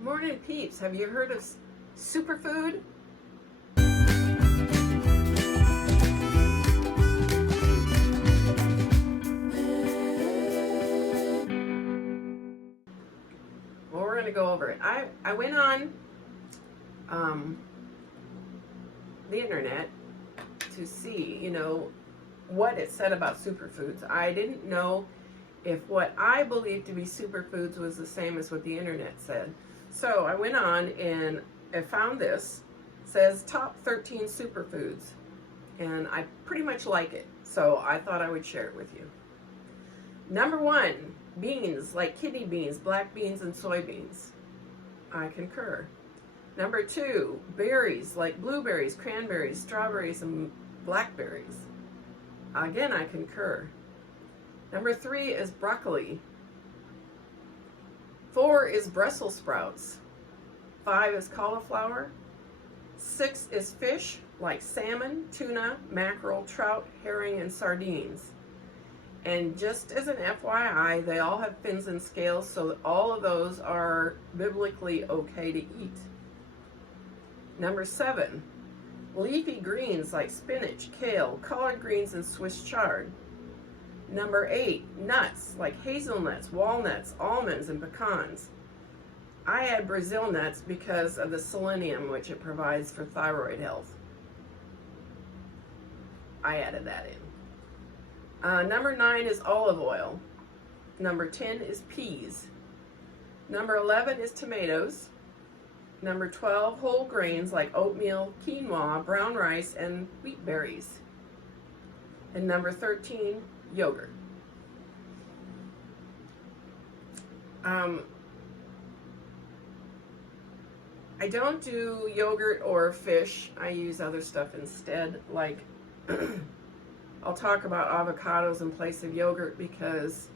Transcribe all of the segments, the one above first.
Morning peeps, have you heard of superfood? Well, we're going to go over it. I went on the internet to see, what it said about superfoods. I didn't know if what I believed to be superfoods was the same as what the internet said. So I went on and I found this. It says top 13 superfoods. And I pretty much like it. So I thought I would share it with you. Number 1, beans like kidney beans, black beans, and soybeans. I concur. Number 2, berries like blueberries, cranberries, strawberries, and blackberries. Again, I concur. Number 3 is broccoli. 4 is Brussels sprouts. 5 is cauliflower. 6 is fish like salmon, tuna, mackerel, trout, herring, and sardines. And just as an FYI, they all have fins and scales, so all of those are biblically okay to eat. Number 7, leafy greens like spinach, kale, collard greens, and Swiss chard. Number 8, nuts like hazelnuts, walnuts, almonds, and pecans. I add Brazil nuts because of the selenium which it provides for thyroid health. I added that in. Number 9 is olive oil. Number 10 is peas. Number 11 is tomatoes. Number 12, whole grains like oatmeal, quinoa, brown rice, and wheat berries. And number 13, yogurt. I don't do yogurt or fish. I use other stuff instead, like I'll talk about avocados in place of yogurt because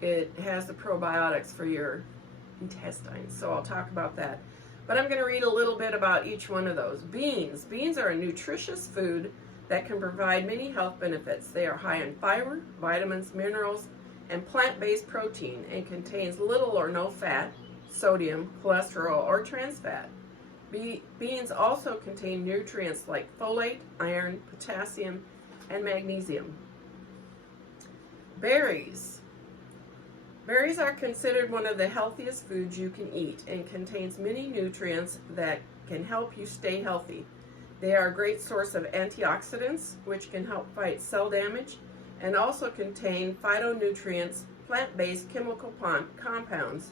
it has the probiotics for your intestines. So I'll talk about that. But I'm going to read a little bit about each one of those. Beans. Beans are a nutritious food that can provide many health benefits. They are high in fiber, vitamins, minerals, and plant-based protein, and contains little or no fat, sodium, cholesterol, or trans fat. Beans also contain nutrients like folate, iron, potassium, and magnesium. Berries. Berries are considered one of the healthiest foods you can eat and contains many nutrients that can help you stay healthy. They are a great source of antioxidants, which can help fight cell damage, and also contain phytonutrients, plant-based chemical compounds.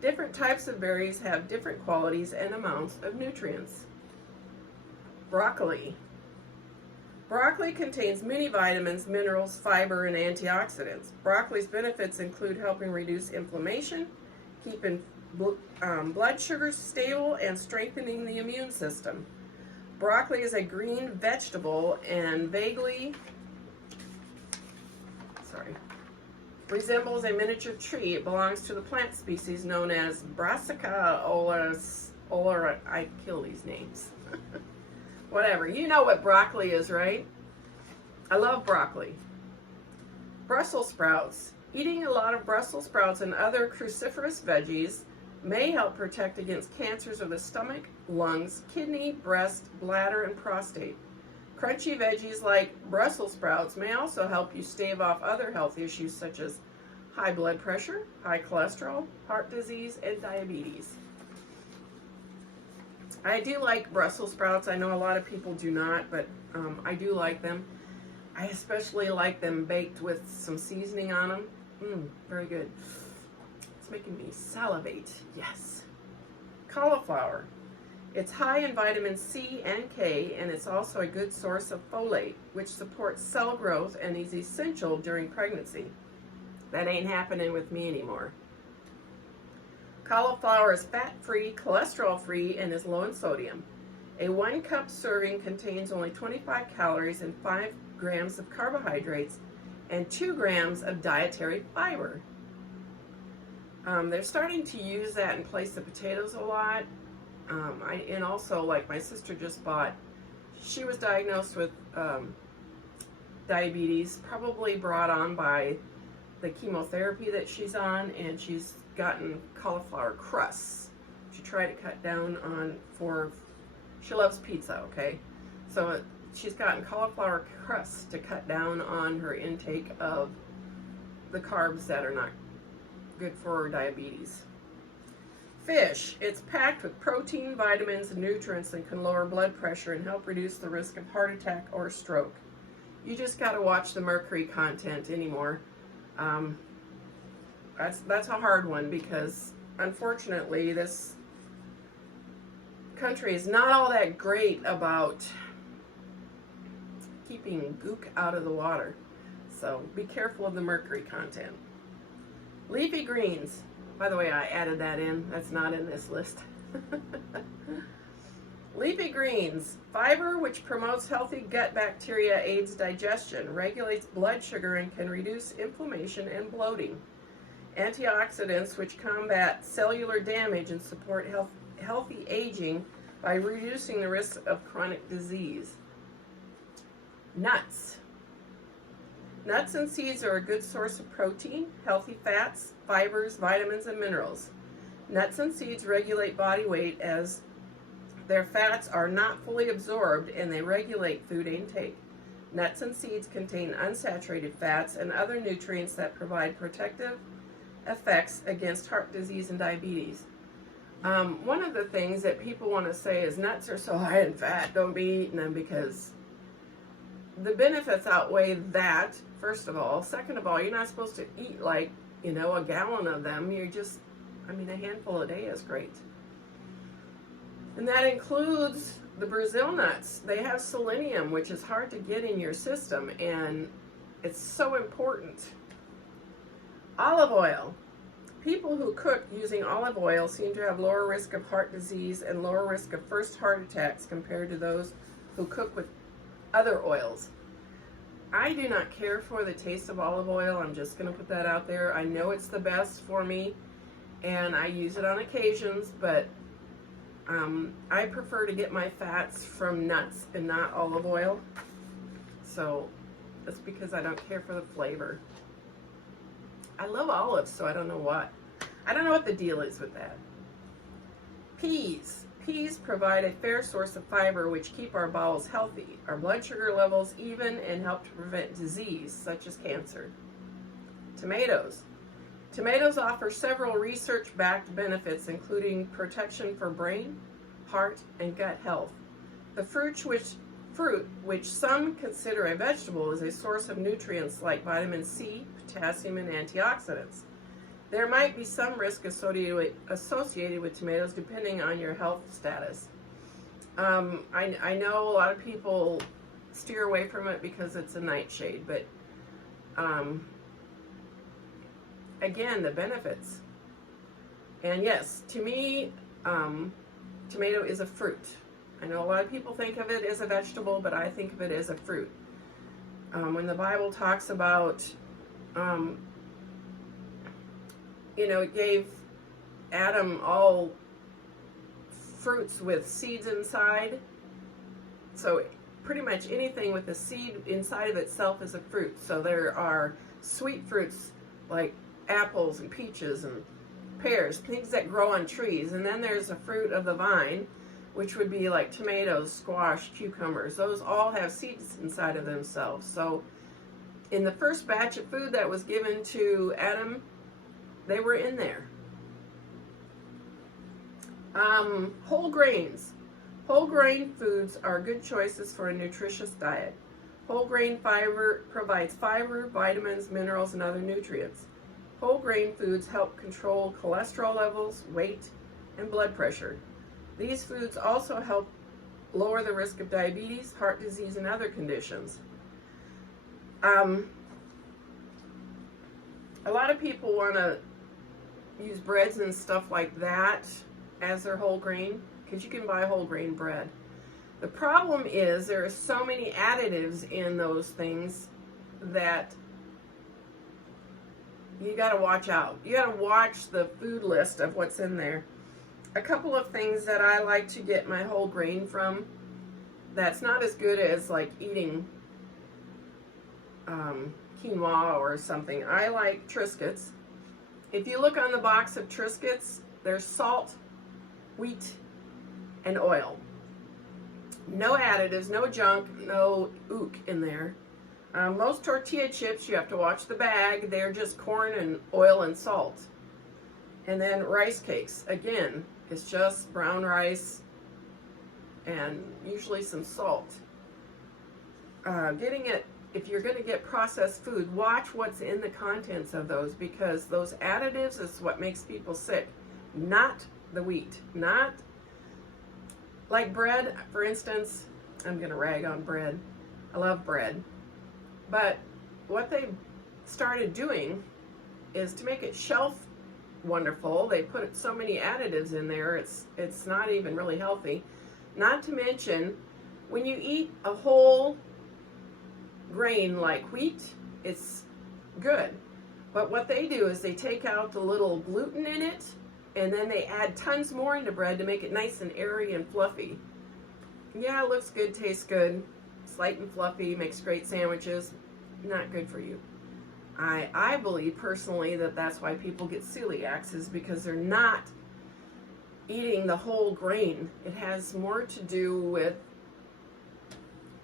Different types of berries have different qualities and amounts of nutrients. Broccoli. Broccoli contains many vitamins, minerals, fiber, and antioxidants. Broccoli's benefits include helping reduce inflammation, keeping blood sugars stable, and strengthening the immune system. Broccoli is a green vegetable and vaguely resembles a miniature tree. It belongs to the plant species known as Brassica oler. I kill these names. Whatever. You know what broccoli is, right? I love broccoli. Brussels sprouts. Eating a lot of Brussels sprouts and other cruciferous veggies may help protect against cancers of the stomach, lungs, kidney, breast, bladder, and prostate. Crunchy veggies like Brussels sprouts may also help you stave off other health issues such as high blood pressure, high cholesterol, heart disease, and diabetes. I do like Brussels sprouts. I know a lot of people do not, but I do like them. I especially like them baked with some seasoning on them. Very good. It's making me salivate. Yes. Cauliflower. It's high in vitamin C and K, and it's also a good source of folate, which supports cell growth and is essential during pregnancy. That ain't happening with me anymore. Cauliflower is fat-free, cholesterol-free, and is low in sodium. A 1 cup serving contains only 25 calories and 5 grams of carbohydrates and 2 grams of dietary fiber. They're starting to use that in place of potatoes a lot. And also, like my sister just bought, she was diagnosed with diabetes, probably brought on by the chemotherapy that she's on, and she's gotten cauliflower crusts to try to cut down on she loves pizza, okay? So she's gotten cauliflower crusts to cut down on her intake of the carbs that are not good for diabetes. Fish. It's packed with protein, vitamins, and nutrients and can lower blood pressure and help reduce the risk of heart attack or stroke. You just got to watch the mercury content anymore. That's a hard one because unfortunately this country is not all that great about keeping gook out of the water. So be careful of the mercury content. Leafy greens. By the way, I added that in. That's not in this list. Leafy greens. Fiber, which promotes healthy gut bacteria, aids digestion, regulates blood sugar, and can reduce inflammation and bloating. Antioxidants, which combat cellular damage and support healthy aging by reducing the risk of chronic disease. Nuts. Nuts and seeds are a good source of protein, healthy fats, fibers, vitamins, and minerals. Nuts and seeds regulate body weight as their fats are not fully absorbed and they regulate food intake. Nuts and seeds contain unsaturated fats and other nutrients that provide protective effects against heart disease and diabetes. One of the things that people want to say is nuts are so high in fat, don't be eating them, because the benefits outweigh that, first of all. Second of all, you're not supposed to eat like, a gallon of them. You're just, a handful a day is great. And that includes the Brazil nuts. They have selenium, which is hard to get in your system, and it's so important. Olive oil. People who cook using olive oil seem to have lower risk of heart disease and lower risk of first heart attacks compared to those who cook with other oils. I do not care for the taste of olive oil. I'm just going to put that out there. I know it's the best for me, and I use it on occasions, but I prefer to get my fats from nuts and not olive oil. So that's because I don't care for the flavor. I love olives, so I don't know what. I don't know what the deal is with that. Peas. Peas provide a fair source of fiber which keep our bowels healthy, our blood sugar levels even, and help to prevent disease such as cancer. Tomatoes. Tomatoes offer several research-backed benefits, including protection for brain, heart, and gut health. The fruit, which some consider a vegetable, is a source of nutrients like vitamin C, potassium, and antioxidants. There might be some risk associated with tomatoes depending on your health status. I know a lot of people steer away from it because it's a nightshade, but again, the benefits. And yes, to me, tomato is a fruit. I know a lot of people think of it as a vegetable, but I think of it as a fruit. When the Bible talks about, it gave Adam all fruits with seeds inside. So pretty much anything with a seed inside of itself is a fruit. So there are sweet fruits like apples and peaches and pears, things that grow on trees. And then there's a fruit of the vine, which would be like tomatoes, squash, cucumbers. Those all have seeds inside of themselves. So in the first batch of food that was given to Adam, they were in there. Whole grains. Whole grain foods are good choices for a nutritious diet. Whole grain fiber provides fiber, vitamins, minerals, and other nutrients. Whole grain foods help control cholesterol levels, weight, and blood pressure. These foods also help lower the risk of diabetes, heart disease, and other conditions. A lot of people want to use breads and stuff like that as their whole grain, because you can buy whole grain bread. The problem is there are so many additives in those things that you got to watch out. You got to watch the food list of what's in there. A couple of things that I like to get my whole grain from that's not as good as like eating quinoa or something. I like Triscuits. If you look on the box of Triscuits, there's salt, wheat and oil. No additives, no junk, no ook in there. Most tortilla chips, you have to watch the bag. They're just corn and oil and salt. And then rice cakes, again, it's just brown rice and usually some salt. If you're going to get processed food, watch what's in the contents of those, because those additives is what makes people sick, not the wheat. Not like bread, for instance. I'm going to rag on bread. I love bread. But what they started doing is to make it shelf wonderful. They put so many additives in there, it's not even really healthy. Not to mention, when you eat a whole grain like wheat, it's good. But what they do is they take out the little gluten in it, and then they add tons more into bread to make it nice and airy and fluffy. Yeah, it looks good, tastes good, it's light and fluffy, makes great sandwiches. Not good for you. I believe personally that that's why people get celiacs, is because they're not eating the whole grain. It has more to do with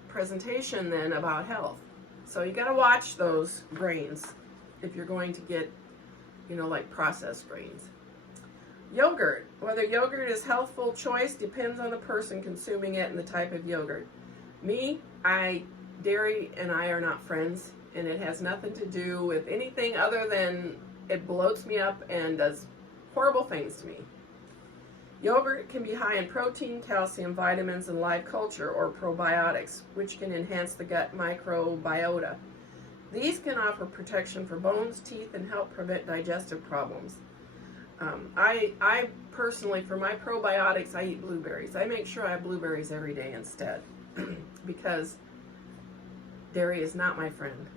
presentation than about health. So you got to watch those grains if you're going to get, like processed grains. Yogurt. Whether yogurt is healthful choice depends on the person consuming it and the type of yogurt. Dairy and I are not friends, and it has nothing to do with anything other than it bloats me up and does horrible things to me. Yogurt can be high in protein, calcium, vitamins, and live culture or probiotics, which can enhance the gut microbiota. These can offer protection for bones, teeth, and help prevent digestive problems. I personally, for my probiotics, I eat blueberries. I make sure I have blueberries every day instead because dairy is not my friend.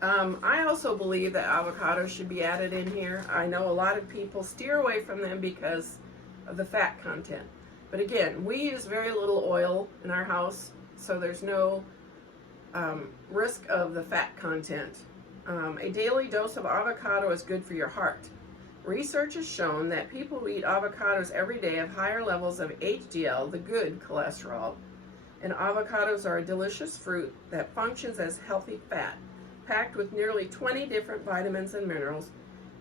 I also believe that avocados should be added in here. I know a lot of people steer away from them because of the fat content. But again, we use very little oil in our house, so there's no risk of the fat content. A daily dose of avocado is good for your heart. Research has shown that people who eat avocados every day have higher levels of HDL, the good cholesterol. And avocados are a delicious fruit that functions as healthy fat, packed with nearly 20 different vitamins and minerals.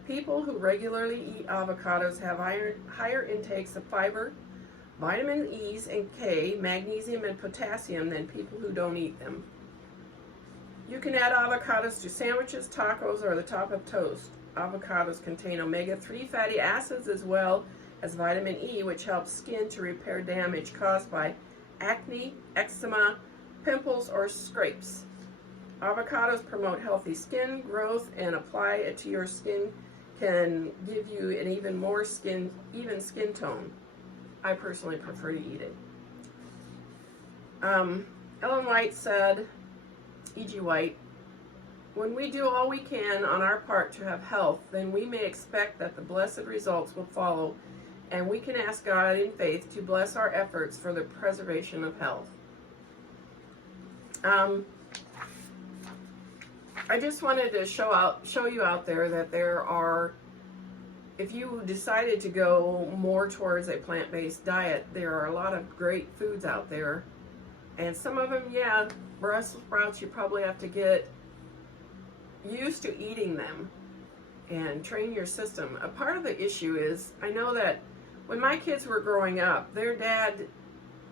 People who regularly eat avocados have higher intakes of fiber, vitamin E's and K, magnesium and potassium than people who don't eat them. You can add avocados to sandwiches, tacos, or the top of toast. Avocados contain omega-3 fatty acids as well as vitamin E, which helps skin to repair damage caused by acne, eczema, pimples, or scrapes. Avocados promote healthy skin growth, and apply it to your skin can give you an even skin tone. I personally prefer to eat it. Ellen White said, E.G. White, when we do all we can on our part to have health, then we may expect that the blessed results will follow, and we can ask God in faith to bless our efforts for the preservation of health. I just wanted to show you out there that there are, if you decided to go more towards a plant-based diet, there are a lot of great foods out there. And some of them, yeah, Brussels sprouts, you probably have to get used to eating them and train your system. A part of the issue is, I know that when my kids were growing up, their dad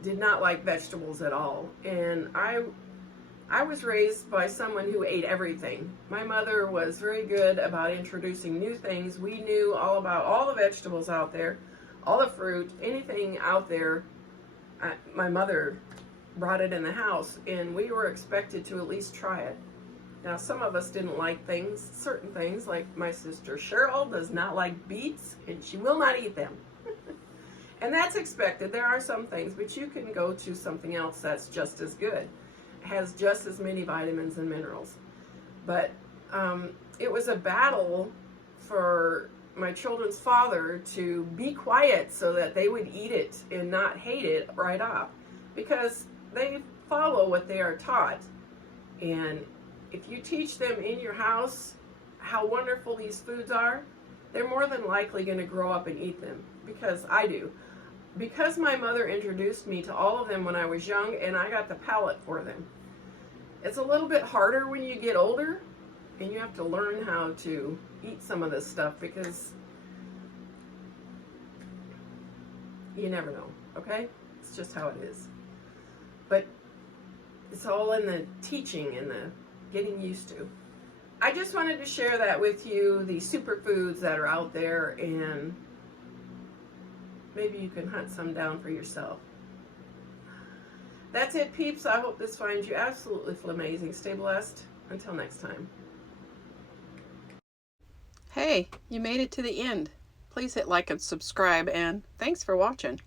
did not like vegetables at all. And I was raised by someone who ate everything. My mother was very good about introducing new things. We knew all about all the vegetables out there, all the fruit, anything out there. My mother brought it in the house, and we were expected to at least try it. Now, some of us didn't like certain things, like my sister Cheryl does not like beets, and she will not eat them. And that's expected. There are some things, but you can go to something else that's just as good. Has just as many vitamins and minerals. But it was a battle for my children's father to be quiet so that they would eat it and not hate it right off, because they follow what they are taught. And if you teach them in your house how wonderful these foods are, they're more than likely going to grow up and eat them, because I do. Because my mother introduced me to all of them when I was young, and I got the palate for them. It's a little bit harder when you get older, and you have to learn how to eat some of this stuff, because you never know, okay? It's just how it is. But it's all in the teaching and the getting used to. I just wanted to share that with you, the superfoods that are out there, and maybe you can hunt some down for yourself. That's it, peeps. I hope this finds you absolutely flamazing. Stay blessed. Until next time. Hey, you made it to the end. Please hit like and subscribe, and thanks for watching.